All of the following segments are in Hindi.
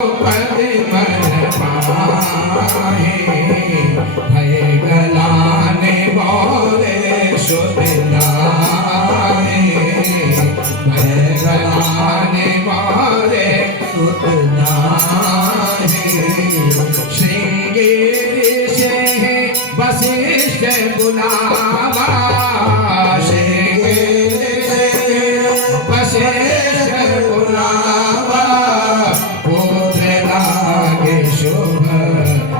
पद मन पाए भय गलाने बोले सुत लाए भय गलाने बोले सुत लाए श्रृंगेरी से वशिष्ठ बुलावा श्रृंगेरी से वशिष्ठ बुलावा शुभ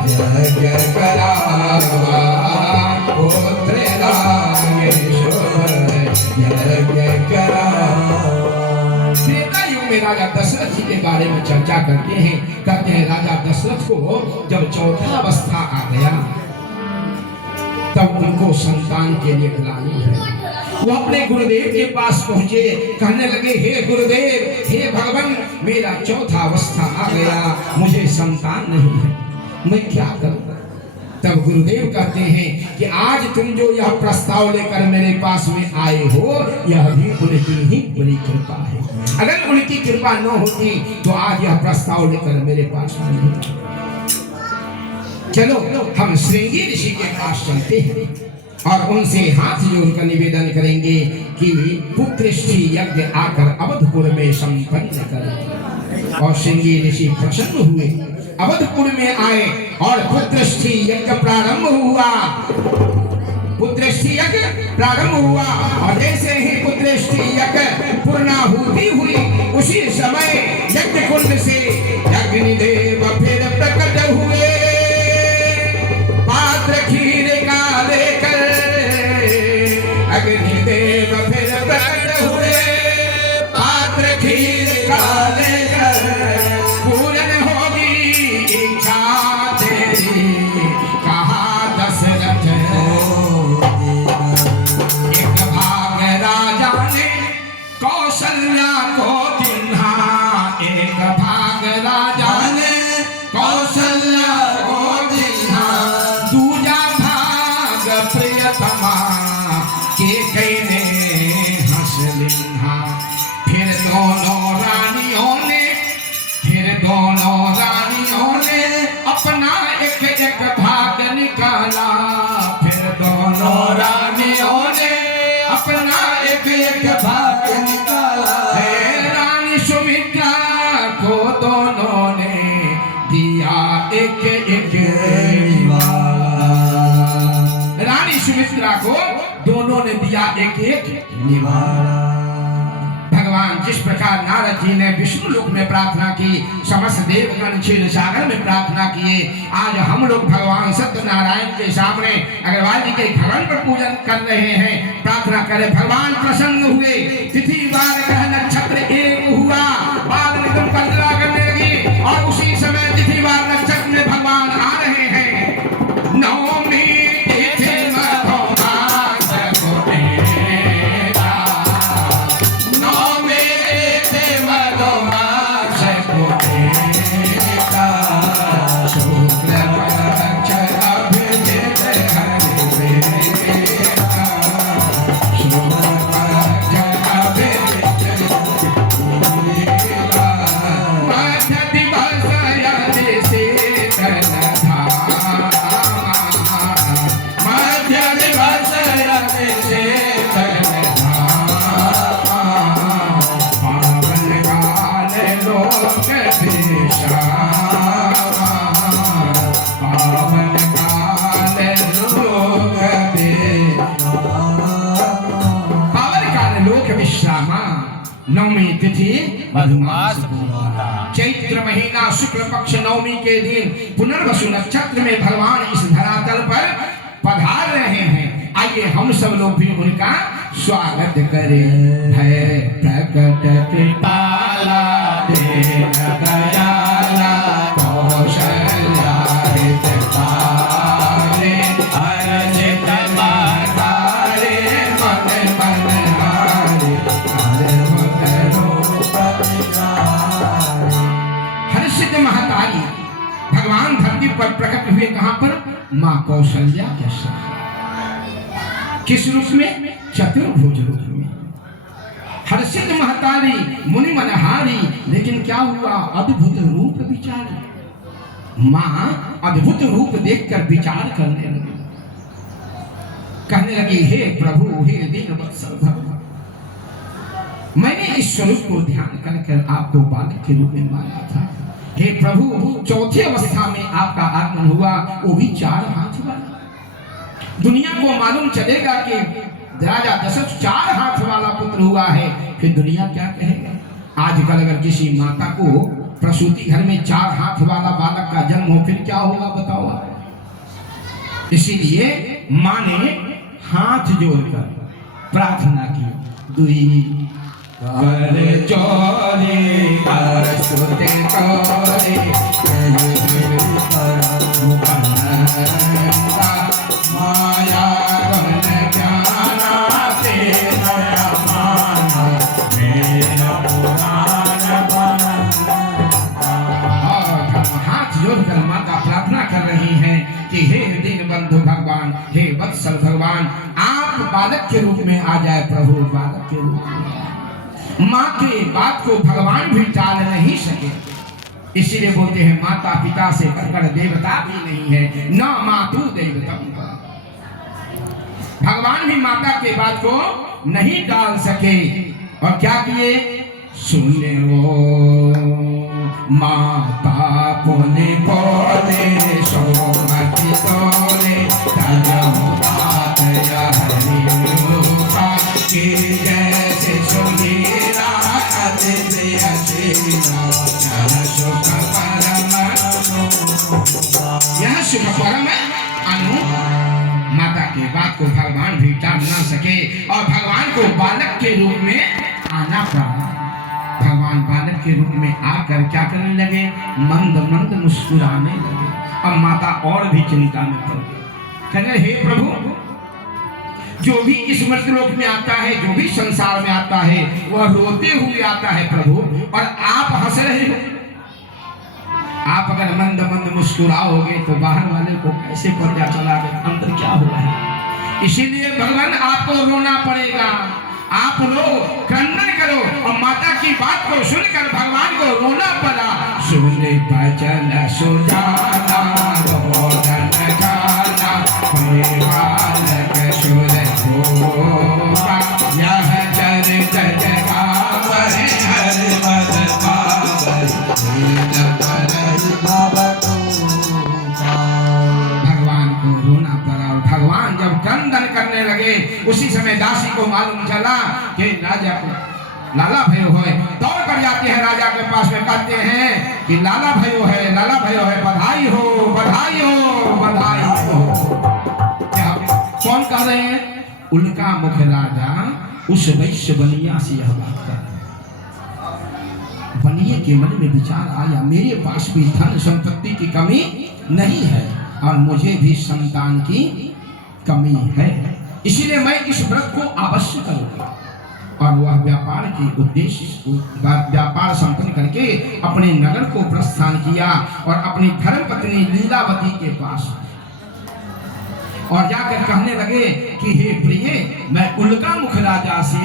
यज्ञ करावा पुत्र लागे शुभ यज्ञ करावा। त्रेता युग में राजा दशरथ जी के बारे में चर्चा करते हैं। कहते हैं राजा दशरथ को जब चौथा अवस्था आ गया तब उनको संतान के लिए खिलानी है। वो अपने गुरुदेव के पास पहुंचे, कहने लगे हे गुरुदेव हे भगवान मेरा चौथा अवस्था आ गया, मुझे संतान नहीं है, मैं क्या करूं। तब गुरुदेव कहते हैं कि आज तुम जो यह प्रस्ताव लेकर मेरे पास में आए हो यह भी उनकी ही बड़ी कृपा है। अगर उनकी कृपा न होती तो आज यह प्रस्ताव लेकर मेरे पास नहीं। चलो हम श्रृंगी ऋषि के पास चलते हैं और उनसे हाथ जोड़कर निवेदन करेंगे कि पुत्रष्टि यज्ञ आकर अवधपुर में संपन्न करें। और श्रृंगी ऋषि प्रसन्न हुए, अवधपुर में आए और पुत्रष्टि यज्ञ प्रारंभ हुआ। पुत्रष्टि यज्ञ प्रारंभ हुआ और जैसे ही पुत्रष्टि यज्ञ पूर्णाहुति हुई उसी समय यज्ञ कुंड से अग्निदेव फिर प्रकट हुए। पात्र खीर का लेकर अग्निदेव फिर प्रकट हुए। पात्र खीर का लेकर पूर्ण होगी इच्छा तेरी कहा दशरथ। एक भाग राजा ने कौशल्या को दिन्हा, एक भाग राजा ने कौशल्या को दिन्हा, दूजा भाग प्रियतमा के कहने हंस लिन्हा। फिर दोनों रानियों ने अपना एक एक भाग निकाला। फिर दोनों रानियों ने अपना एक एक भाग निकाला। रानी सुमित्रा को दोनों ने दिया एक एक निवाला। रानी सुमित्रा को दोनों ने दिया एक एक निवाला। भगवान जिस प्रकार नारद जी ने विष्णु लोक में प्रार्थना की, समस्त देवगण क्षीर सागर में प्रार्थना किए, आज हम लोग भगवान सत्यनारायण के सामने अग्रवाल जी के भवन पर पूजन कर रहे हैं। प्रार्थना करें भगवान प्रसन्न हुए। तिथि वार ग्रह नक्षत्र एक हुआ, बाल निगम पंद्रह करने लगी और उसी समय तिथि वार नक्षत्र में भगवान आ रहे हैं। नवमी नवमी तिथि मधुमास चैत्र महीना शुक्ल पक्ष नवमी के दिन पुनर्वसु नक्षत्र में भगवान इस धरातल पर पधार रहे हैं। आइए हम सब लोग भी उनका स्वागत करें। भय प्रकट कृपाला दीन दयाला कौशल्या हितकारे अर्जित मातारे मन मन हारे हर्षित महतारी भगवान धरती पर प्रकट हुए। कहां पर? मां कौशल्या के साथ। किस रूप में? चतुर्भुज रूप में। हर्षित महतारी मुनि मनहारी, लेकिन क्या हुआ, अद्भुत रूप विचारी। माँ अद्भुत रूप देखकर विचार करने लगी, कहने लगी हे प्रभु, हे दीनवत्सल भगवान, मैंने इस स्वरूप को ध्यान कर आपको बालक के रूप में माना था। हे प्रभु, चौथी अवस्था में आपका आगमन हुआ, वो भी 4 हाथ वाला। दुनिया को मालूम चलेगा कि राजा दशरथ 4 हाथ वाला पुत्र हुआ है, फिर दुनिया क्या कहेगा। आजकल अगर किसी माता को प्रसूति घर में 4 हाथ वाला बालक का जन्म हो, फिर क्या होगा बताओ आप। इसीलिए माँ ने हाथ जोड़कर प्रार्थना की, दुई कर चोरी स्तुति कोरी माया रन ज्ञाना से नया माना मेरा पुराण हाथ जोड़कर माता प्रार्थना कर रही हैं कि हे दीन बंधु भगवान, हे वत्सल भगवान, आप बालक के रूप में आ जाए प्रभु, बालक के रूप में। माँ के बात को भगवान भी टाल नहीं सके, इसीलिए बोलते हैं माता पिता से बढ़कर देवता भी नहीं है, न मातु देवतम। भगवान भी माता के बात को नहीं टाल सके, और क्या किए, सुने वो माता पोले पोले सोमति तोले तजमुदात हरिरूपा की जैसे सुनीला अतिथि असीना यह सुख परम अनु। माता की बात को भगवान भी टाल ना सके और भगवान को बालक के रूप में आना पड़ा। भगवान बालक के रूप में आकर क्या करने लगे, मंद मंद मुस्कुराने लगे। अब माता और भी चिंता में पड़ गई, कहने हे प्रभु, जो भी इस मर्तलोक में आता है, जो भी संसार में आता है, वह रोते हुए आता है प्रभु, और आप हंस रहे हो। आप अगर मंद मंद मुस्कुराओगे तो बाहर वाले को कैसे पता चला अंदर क्या हुआ है। इसीलिए भगवान आपको रोना पड़ेगा, आप लोग क्रंदन करो। और माता की बात को सुनकर भगवान को रोना पड़ा। सुने भजन सुजाना रोदन गाना बालक सुर होगा, यह चरित जगावर हर पद पावर भगवान को रोना पड़ा। भगवान जब क्रंदन करने लगे, उसी समय दासी को मालूम चला कि राजा को लाला भयो है। दौड़ कर जाते हैं राजा के पास में, कहते हैं कि लाला भयो है, लाला भयो है, बधाई हो, बधाई हो, बधाई हो। क्या कौन कह रहे हैं? उनका मुख राजा उस वैश्य बनिया से यह बात कर। बनिए के मन में विचार आया, मेरे पास भी धन संपत्ति की कमी नहीं है और मुझे भी संतान की कमी है, इसीलिए मैं इस व्रत को अवश्य करूंगा। और वह व्यापार के उद्देश्य व्यापार संपन्न करके अपने नगर को प्रस्थान किया और अपनी धर्मपत्नी लीलावती के पास और जाकर कहने लगे कि हे प्रिय, मैं उल्का मुख राजा से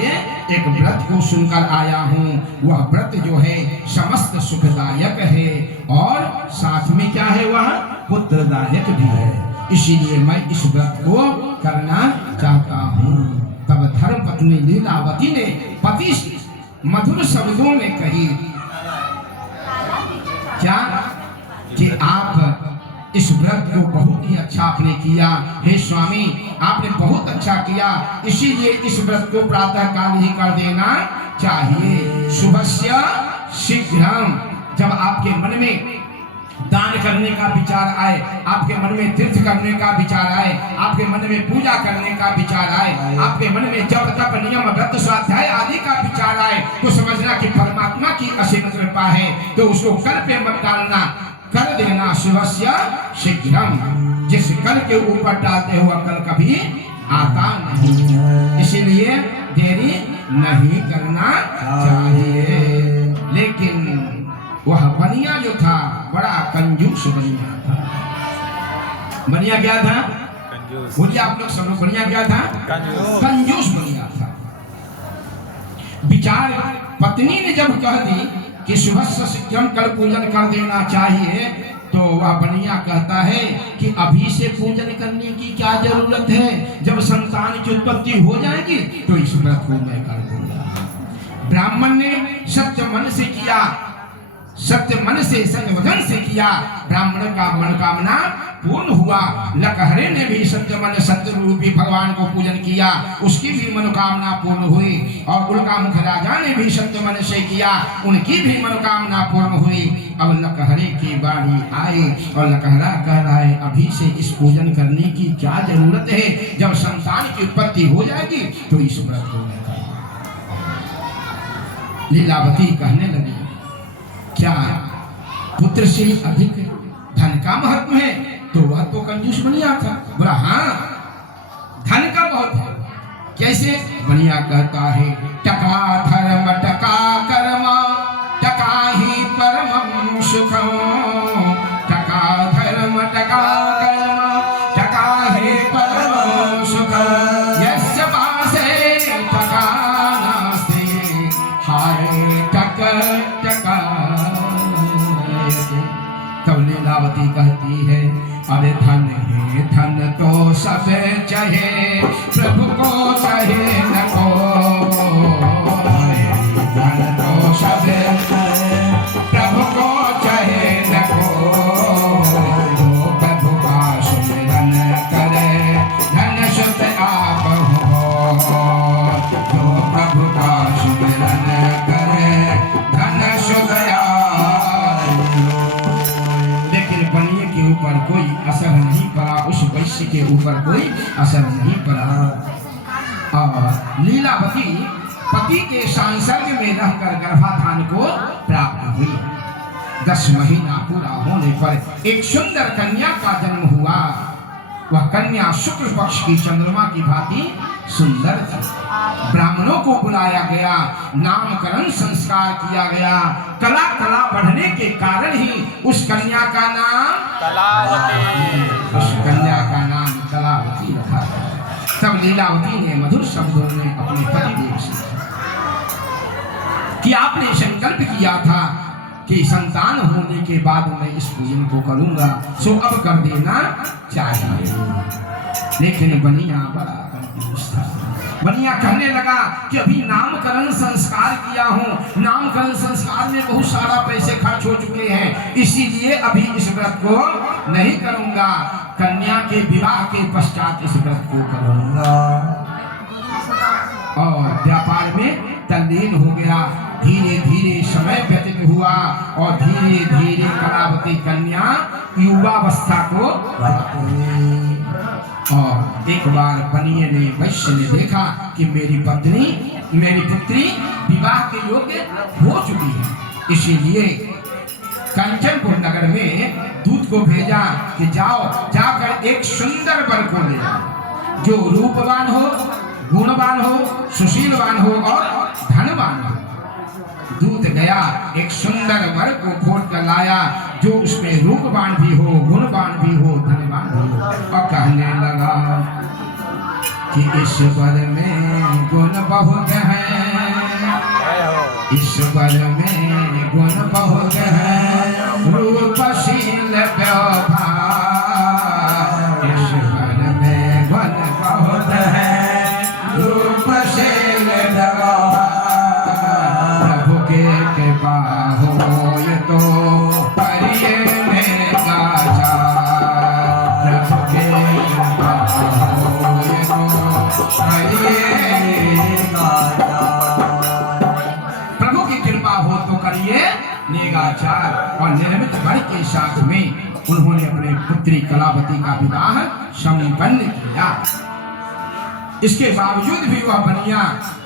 एक व्रत को सुनकर आया हूँ। वह व्रत जो है समस्त सुखदायक है और साथ में क्या है, वह पुत्रदायक भी है, इसीलिए मैं इस व्रत को करना चाहता हूँ। तब धर्मपत्नी लीलावती ने पति मधुर शब्दों में कही क्या कि आप इस व्रत को बहुत ही अच्छा आपने किया। हे स्वामी, आपने बहुत अच्छा किया, इसीलिए इस व्रत को प्रातः काल ही कर देना चाहिए। शुभस्य शीघ्रम। जब आपके मन में दान करने का विचार आए, आपके मन में तीर्थ करने का विचार आए, आपके मन में पूजा करने का विचार आए, आपके मन में जप तप नियम व्रत स्वाध्याय आदि का विचार आए, तो समझना कि परमात्मा की असीम कृपा है, तो उसको कल पे मत डालना, कर देना। शिवस्य शीघ्रम। जिस कल के ऊपर डालते हुआ कल कभी आता नहीं, इसीलिए देरी नहीं करना चाहिए। लेकिन वह बनिया जो था बड़ा कंजूस बनिया था। बनिया क्या था? बोलिए आप लोग सब लोग, बनिया क्या था? कंजूस बनिया था। विचार पत्नी ने जब कह दी कि सुबह शीघ्रम कल पूजन कर देना चाहिए, तो वह बनिया कहता है कि अभी से पूजन करने की क्या जरूरत है, जब संतान की उत्पत्ति हो जाएगी तो इस व्रत को मैं कर दूंगा। ब्राह्मण ने सत्य मन से किया, सत्य मन से संवदन से किया, ब्राह्मण का मनोकामना पूर्ण हुआ। लकहरे ने भी सत्य मन सत्य रूपी भगवान को पूजन किया, उसकी भी मनोकामना पूर्ण हुई। और उल्कामुख राजा ने भी सत्य मन से किया, उनकी भी मनोकामना पूर्ण हुई। अब लकहरे की बारी आई और लकहरा कह रहा है अभी से इस पूजन करने की क्या जरूरत है, जब संतान की उत्पत्ति हो जाएगी तो इस व्रत को मैं करूंगा। लीलावती कहने लगी क्या पुत्र से अधिक धन का महत्व है? तो वह तो कंजूस बनिया था। बोला हाँ धन का बहुत है। कैसे? बनिया कहता है टका धर्म टका कर्म टका ही परमं सुखम, टका धर्म टका कर्म टका ही परमं सुखम, यस्य पासे टका नास्ति हाय टक टका। तब लीलावती कहती है अरे धन है धन तो सब चाहे, प्रभु को चाहे न को, धन तो सब प्रभु को चाहे न को, तो प्रभु का सुमिरन करे धन सुत आप हो, तो प्रभु का सुमिरन करे धन सुत आप। ऊपर कोई असर नहीं पड़ा, उस वैश्य के ऊपर कोई असर नहीं पड़ा। और लीलावती पति के सांसर्ग में रहकर गर्भाधान को प्राप्त हुई। 10 महीना पूरा होने पर एक सुंदर कन्या का जन्म हुआ। वह कन्या शुक्ल पक्ष की चंद्रमा की भांति सुंदर थी। ब्राह्मणों को बुलाया गया, नामकरण संस्कार किया गया। कला कला बढ़ने के कारण ही उस कन्या का नाम कलावती, उस कन्या का नाम कलावती रखा। तब लीलावती ने मधुर शब्दों में अपने पतिदेव से कि आपने संकल्प किया था कि संतान होने के बाद मैं इस पूजन को करूंगा, सो अब कर देना चाहिए। लेकिन बनिया बड़ा कंजूस था। बनिया कहने लगा कि अभी नामकरण संस्कार किया हूँ, नामकरण संस्कार में बहुत सारा पैसे खर्च हो चुके हैं, इसीलिए अभी इस व्रत को नहीं करूंगा, कन्या के विवाह के पश्चात इस व्रत को करूंगा। और व्यापार में तल्लीन हो गया। धीरे धीरे समय व्यतीत हुआ और धीरे धीरे कलावती कन्या युवावस्था को प्राप्त हुई। और एक बार बनिए ने वैश्य ने देखा कि मेरी पुत्री विवाह के योग्य हो चुकी है, इसीलिए कंचनपुर नगर में दूत को भेजा कि जाओ जाकर एक सुंदर वर को ले आओ, जो रूपवान हो, गुणवान हो, सुशीलवान हो और धनवान हो। दूत गया, एक सुंदर वर को खोज कर लाया, जो उसमें रूपवान भी हो, गुणवान भी हो, धनवान भी हो। और कहने लगा कि इस वर में गुण बहुत है, इस वर में गुण बहुत है, रूपशील व्यवहार, इस वर में गुण बहुत है, रूपशील व्यवहार, प्रभु के कृपा हो ये तो परिये में गाजा, प्रभु के कृपा हो ये तो परिये में गाजा, प्रभु की कृपा हो तो करिए नेगाचार। और निर्मित वर के साथ में उन्होंने अपने पुत्री कलावती का विवाह संपन्न किया। इसके बावजूद भी वह बनिया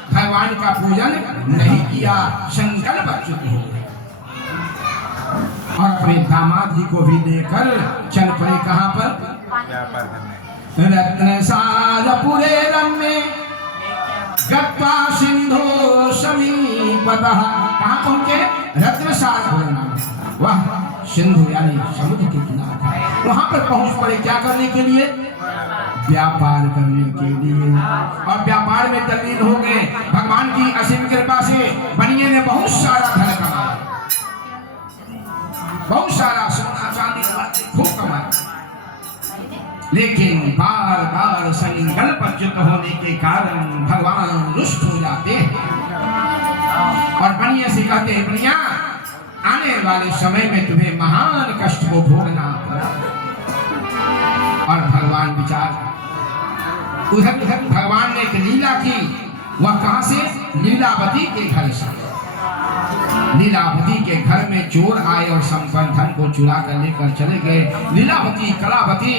भगवान का पूजन नहीं किया, संकल्प चुप हो गए और अपने दामाद जी को भी लेकर चल पड़े। कहाँ पर? रत्नसारपुरे रम्ये गत्वा सिंधु समीपतः। कहाँ पहुंचे? रत्नसारपुर नाम। वह सिंधु यानी समुद्र के किनारे, वहां पर पहुंच पड़े। क्या करने के लिए? व्यापार करने के लिए, और व्यापार में तल्लीन हो गए। भगवान की असीम कृपा से बनिए ने बहुत सारा धन कमाया, बहुत सारा सोना चांदी खूब कमाया, लेकिन बार बार संकल्पच्युत होने के कारण भगवान रुष्ट हो जाते हैं और बनिया से कहते हैं, बनिया आने वाले समय में तुम्हें महान कष्ट को भोगना पड़ा। और भगवान विचार, उधर भगवान ने एक लीला की, वह कहां से? लीलावती के घर से। लीलावती के घर में चोर आए और संपन्न धन को चुरा कर लेकर चले गए। लीलावती कलावती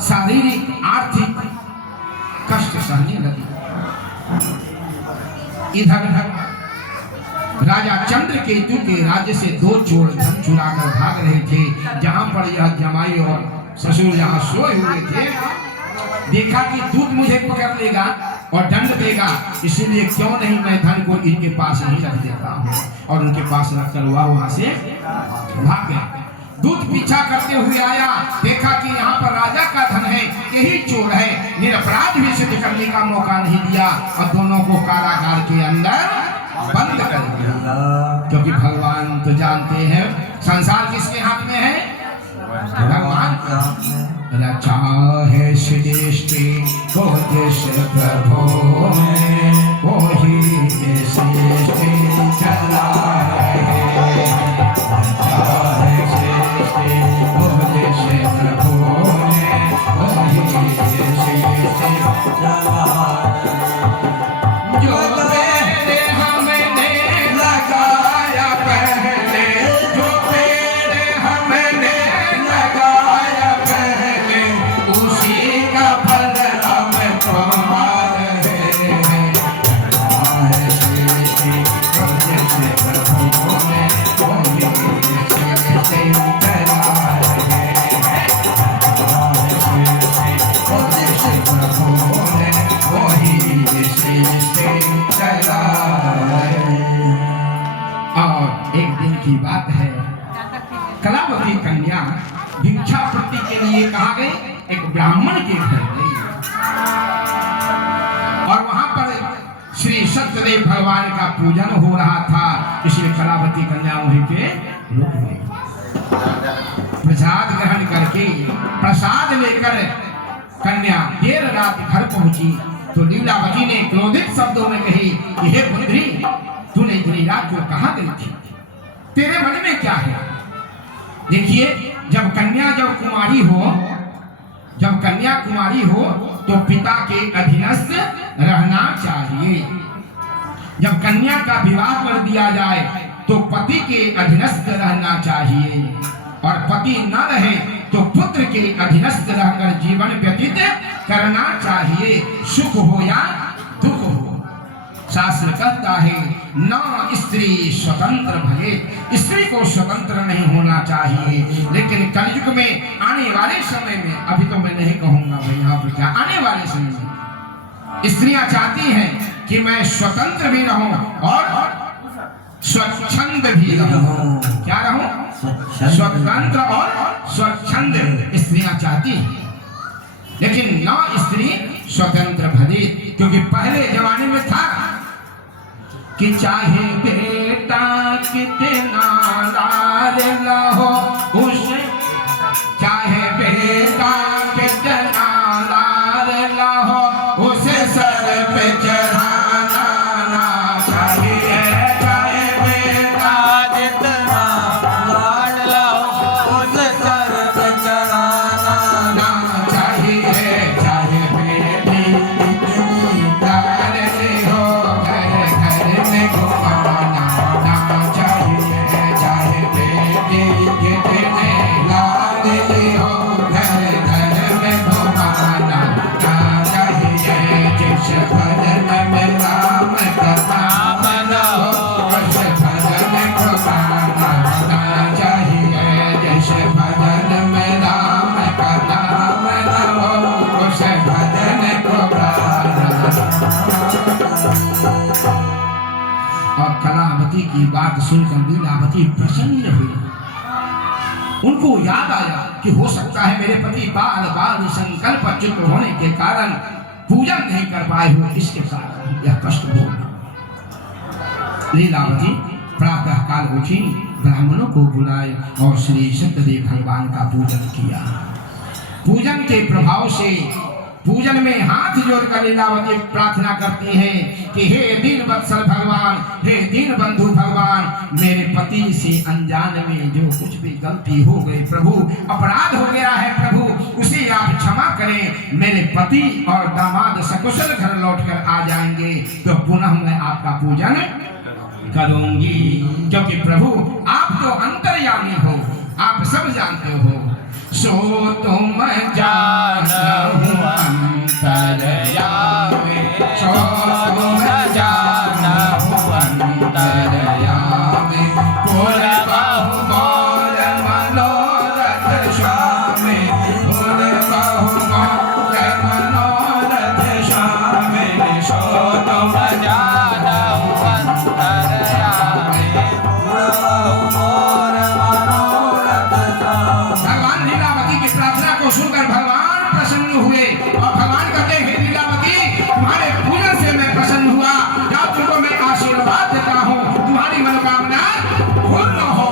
शारीरिक आर्थिक कष्ट सहने लगी। इधर राजा चंद्रकेतु के राज्य से दो चोर धन चुरा कर भाग रहे थे। जहां पर यह जमाई और ससुर यहाँ सोए हुए थे, देखा कि दूत मुझे पकड़ लेगा और दंड देगा, इसीलिए क्यों नहीं मैं धन को इनके पास ही रख देता हूँ। और उनके पास रखकर वहां से भाग गया। दूत पीछा करते हुए आया, देखा कि यहाँ पर राजा का धन है, यही चोर है। निरपराध भी सिद्ध करने का मौका नहीं दिया और दोनों को कारागार के अंदर बंद कर दिया। क्योंकि भगवान तो जानते हैं संसार किसके हाथ में है? भगवान का। रचा है सृष्टि को जिस प्रभु ने, वही सृष्टि चला है। रचा है सृष्टि को जिस प्रभु ने, वही सृष्टि चला है। जो पहले हमने लगाया, पहले जो पेड़ हमने लगाया पहले, उसी का फल हम पा रहे हैं। सृष्टि को जैसे प्रभु ने, वही सृष्टि चला रहे हैं। सृष्टि को जैसे प्रभु ने, वही सृष्टि चला रहे हैं। और एक दिन की बात है, कलावती कन्या भिक्षा पूर्ति के लिए कहा गई, एक ब्राह्मण के घर गई और वहां पर श्री सत्यदेव भगवान का पूजन हो रहा था, इसलिए कलावती कन्या वहीं पे रुक गई। प्रसाद ग्रहण करके, प्रसाद लेकर कन्या देर रात घर पहुंची तो लीलावती ने क्रोधित शब्दों में कही, हे पुत्री, तूने इतनी रात को कहां गई थी? तेरे मन में क्या है? देखिए, जब कन्या कुमारी हो तो पिता के अधीनस्थ रहना चाहिए। जब कन्या का विवाह कर दिया जाए तो पति के अधीनस्थ रहना चाहिए, और पति न रहे तो पुत्र के अधीनस्थ रहकर जीवन व्यतीत करना चाहिए, सुख हो या दुख हो। शास्त्र कहता है, न स्त्री स्वतंत्र भले, स्त्री को स्वतंत्र नहीं होना चाहिए। लेकिन कलयुग में आने वाले समय में, अभी तो मैं नहीं कहूंगा भाई यहाँ पर क्या, आने वाले समय में स्त्रियां चाहती हैं कि मैं स्वतंत्र भी रहूं और स्वच्छंद भी रहूं। क्या रहूं? स्वतंत्र और स्वच्छंद स्त्रियां चाहती हैं, लेकिन न स्त्री स्वतंत्र भले। क्योंकि पहले जमाने में था कि चाहे बेटा कितना लाडला हो, उसे चाहे बेटा कितना लाडला हो, उसे सर पे चढ़ाना ना चाहिए। चाहे बेटा जितना लाडला हो, उसे सर पे चढ़ाना ना चाहिए। चाहे बेटी कितनी लाडली हो, घर में घुमाना ना चाहिए। चाहे बेटी कितनी लाडली हो, घर में घुमाना ना चाहिए। जिस भजन में राम का नाम न हो, उस भजन को गाना ना चाहिए। जिस भजन में राम का नाम न हो, उस भजन को गाना। और कलावती की बात सुनकर लीलावती प्रसन्न हुई उनको याद आया कि हो सकता है मेरे पति बार बार संकल्प च्युत होने के कारण पूजन नहीं कर पाए हो, इसके कारण यह कष्ट हो। लीलावती प्रातः काल उठी, ब्राह्मणों को बुलाए और श्री सत्यदेव भगवान का पूजन किया। पूजन के प्रभाव से पूजन में हाथ जोड़कर लीलावती प्रार्थना करती हैं कि हे दीन वत्सल भगवान, हे दीन बंधु भगवान, मेरे पति से अनजान में जो कुछ भी गलती हो गई प्रभु, अपराध हो गया है प्रभु, उसे आप क्षमा करें। मेरे पति और दामाद सकुशल घर लौटकर आ जाएंगे तो पुनः मैं आपका पूजन करूंगी, क्योंकि प्रभु आप तो अंतर्यामी हो, आप सब जानते हो। सो तुम जानहु अंतर्यामी, सो तुम जानहु अंतर्यामी, पुर बहु मोर मनोरथ स्वामी, पुर बहु मोर मनोरथ स्वामी, सो तुम जानहु अंतर्यामी, पुर बहु मोर मनोरथ स्वामी। लीलावती की प्रार्थना को सुनकर भगवान प्रसन्न हुए और भगवान कहते हैं, लीलावती तुम्हारे पूजन से मैं प्रसन्न हुआ, जाओ तुमको मैं आशीर्वाद देता हूँ, तुम्हारी मनोकामना पूर्ण हो।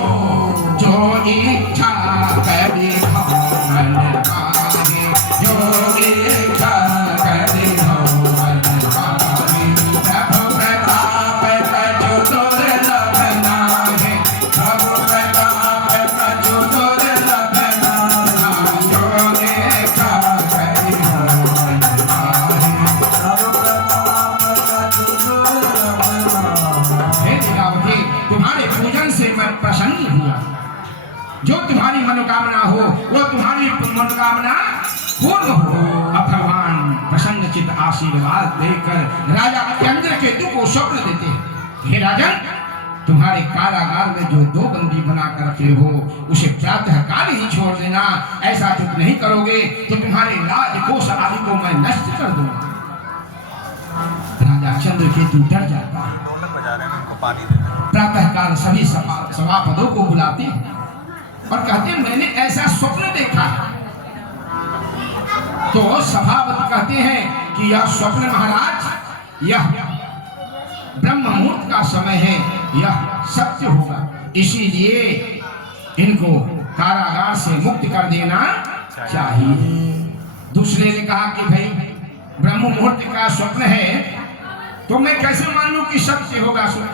जो इच्छा करी मन पाए, जो इच्छा करी मन पाए, प्रभु प्रताप कछु दुर्लभ नाहि, प्रभु प्रताप कछु दुर्लभ नाहि, जो इच्छा करी मन पाए, प्रभु प्रताप कछु दुर्लभ नाहि। हे लीलावती तुम्हारे पूजन से मैं प्रसन्न हुआ, जो तुम्हारी मनोकामना हो वो तुम्हारी मनोकामना पूर्ण हो। अब भगवान प्रसन्नचित आशीर्वाद देकर राजा चंद्रकेतु को स्वप्न देते हैं, हे राजन तुम्हारे कारागार में जो 2 बंदी बना कर रखे हो उसे प्रातः काल ही छोड़ देना, ऐसा तुम नहीं करोगे तो तुम्हारे राजकोष आदि को मैं नष्ट कर दूंगा। राजा चंद्रकेतु डर जाता है, प्रातः काल सभी सभापदों को बुलाते हैं और कहते हैं मैंने ऐसा स्वप्न देखा है। तो सभापति कहते हैं कि यह स्वप्न महाराज यह ब्रह्म मुहूर्त का समय है, यह सत्य होगा, इसीलिए इनको कारागार से मुक्त कर देना चाहिए। दूसरे ने कहा कि भाई ब्रह्म मुहूर्त का स्वप्न है तो मैं कैसे मान लूं कि सत्य होगा स्वप्न?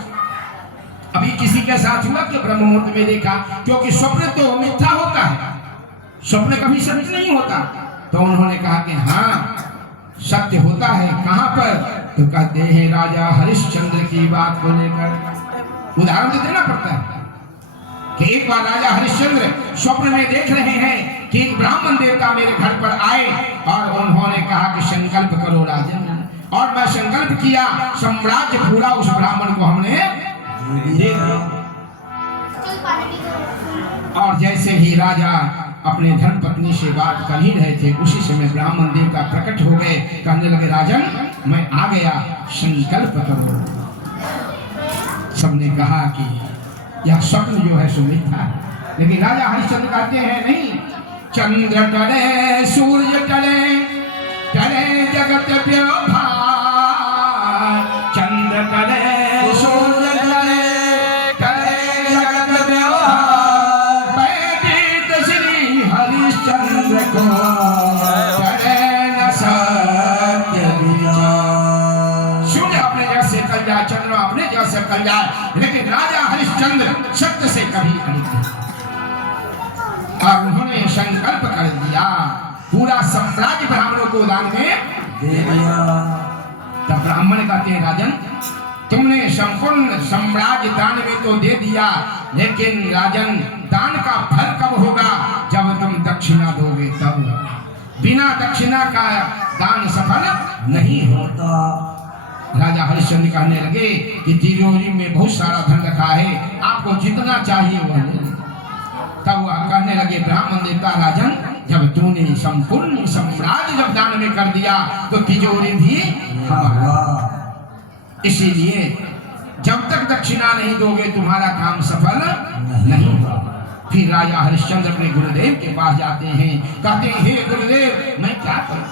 अभी किसी के साथ हुआ कि ब्रह्म मुहूर्त में देखा, क्योंकि स्वप्न तो मिथ्या होता है, स्वप्न कभी सत्य नहीं होता। तो उन्होंने कहा कि हाँ सत्य होता है। कहां पर? तो कहते हैं राजा हरिश्चंद्र की बात को लेकर उदाहरण तो देना पड़ता है कि एक बार राजा हरिश्चंद्र स्वप्न में देख रहे हैं कि एक ब्राह्मण देवता मेरे घर पर आए और उन्होंने कहा कि संकल्प करो राजन, और मैं संकल्प किया, साम्राज्य पूरा उस ब्राह्मण को हमने दे दिया। और जैसे ही राजा अपने धर्म पत्नी से बात कर ही रहे थे उसी समय ब्राह्मण देवता प्रकट हो गए, कहने लगे राजन मैं आ गया, संकल्प करो। सबने कहा कि यह स्वप्न जो है सो मिथ्या है, लेकिन राजा हरिश्चंद्र कहते हैं नहीं, चंद्र टले सूर्य टले, टले जगत व्यवहार, चंद्र टले सूर्य टले, टले जगत व्यवहार, पैदित श्री हरिश्चंद्र को टले न सत्य विचार। सूर्य अपने जगह से कल जाए, चंद्रमा अपने जगह से कल जाए, लेकिन राजा हरिश्चंद्र सत्य से कभी अलिप्त नहीं। और उन्होंने संकल्प कर दिया, पूरा साम्राज्य ब्राह्मणों को दान में दे दिया। तब ब्राह्मण कहते हैं राजन तुमने संपूर्ण साम्राज्य दान में तो दे दिया, लेकिन राजन दान का फल कब होगा? जब तुम दक्षिणा दोगे तब। बिना दक्षिणा का दान सफल नहीं होता। राजा हरिश्चंद्र कहने लगे कि तिजोरी में बहुत सारा धन रखा है, आपको जितना चाहिए वह ले लो। तब वह कहने लगे ब्राह्मण देवता राजन जब तूने संपूर्ण साम्राज्य जब दान में कर दिया तो तिजोरी भी हमारा, इसीलिए जब तक दक्षिणा नहीं दोगे तुम्हारा काम सफल नहीं होगा। फिर राजा हरिश्चंद्र अपने गुरुदेव के पास जाते हैं, कहते हैं हे गुरुदेव मैं क्या करूं,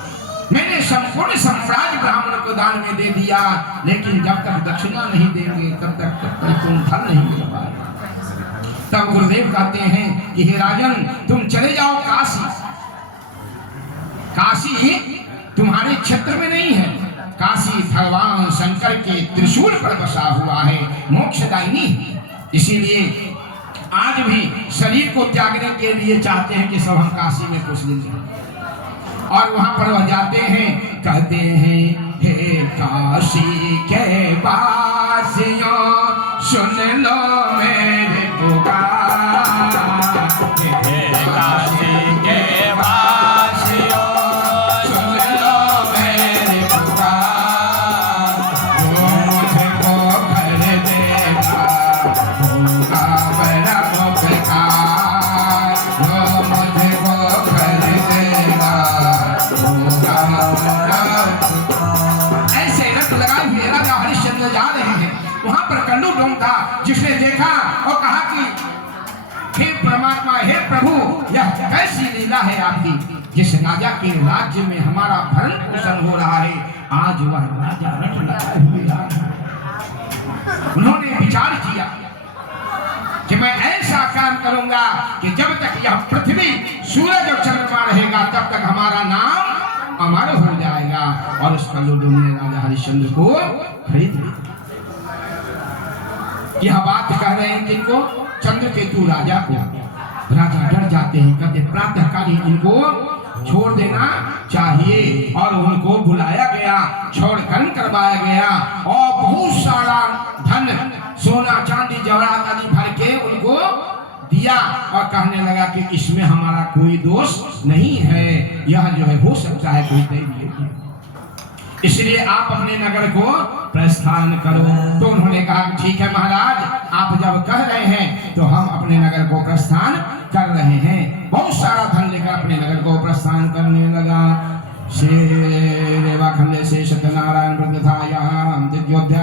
मैंने संपूर्ण साम्राज्य ब्राह्मणों को दान में दे दिया, लेकिन जब तक दक्षिणा नहीं देंगे तब तक तुम फल नहीं मिल पाएगा। तब गुरुदेव कहते हैं कि हे राजन तुम चले जाओ काशी, काशी तुम्हारे क्षेत्र में नहीं है, काशी भगवान शंकर के त्रिशूल पर बसा हुआ है, मोक्षदायिनी है। इसीलिए आज भी शरीर को त्यागने के लिए चाहते हैं कि सब हम काशी में कुछ दिन रहें। और वहां पर वह जाते हैं, कहते हैं हे काशी के वासियों सुन लो मेरे पुकार, हे काशी के वासियों सुन लो मेरे पुकार, जो मुझको घर देगा होगा बड़ा उपकार, जो मुझको घर देगा। ऐसे रट लगाए हुए राजा हरिश्चंद्र जा रहे हैं, वहां पर कल्लू डोम था, जिसने देखा और कहा कि हे परमात्मा, हे प्रभु, यह कैसी लीला है आपकी, जिस राजा के राज्य में हमारा भरण पोषण हो रहा है, आज वह राजा रट लगाए हुए आ रहा है। उन्होंने विचार किया कि मैं ऐसा काम करूंगा कि जब तक यह पृथ्वी सूरज और चंद्रमा रहेगा तब तक हमारा नाम अमर हो जाएगा। और उस कल्लू ने राजा हरिश्चंद्र को खरीद लिया। यह बात कह रहे हैं जिनको चंद्रकेतु राजा को, राजा डर जाते हैं, कहते प्रातःकाली इनको छोड़ देना चाहिए। और उनको बुलाया गया, छोड़कर करवाया गया और बहुत सारा धन सोना चांदी जवाहरात आदि भर के उनको दिया और कहने लगा कि इसमें हमारा कोई दोष नहीं है, यह जो है हो सकता है कोई दैवीय है, इसलिए आप अपने नगर को प्रस्थान करो। तो उन्होंने कहा ठीक है महाराज, आप जब कह रहे हैं तो हम अपने नगर को प्रस्थान कर रहे हैं। बहुत सारा धन लेकर अपने नगर को प्रस्थान करने लगा। श्री रेवा खंडे से सत्यनारायण व्रत था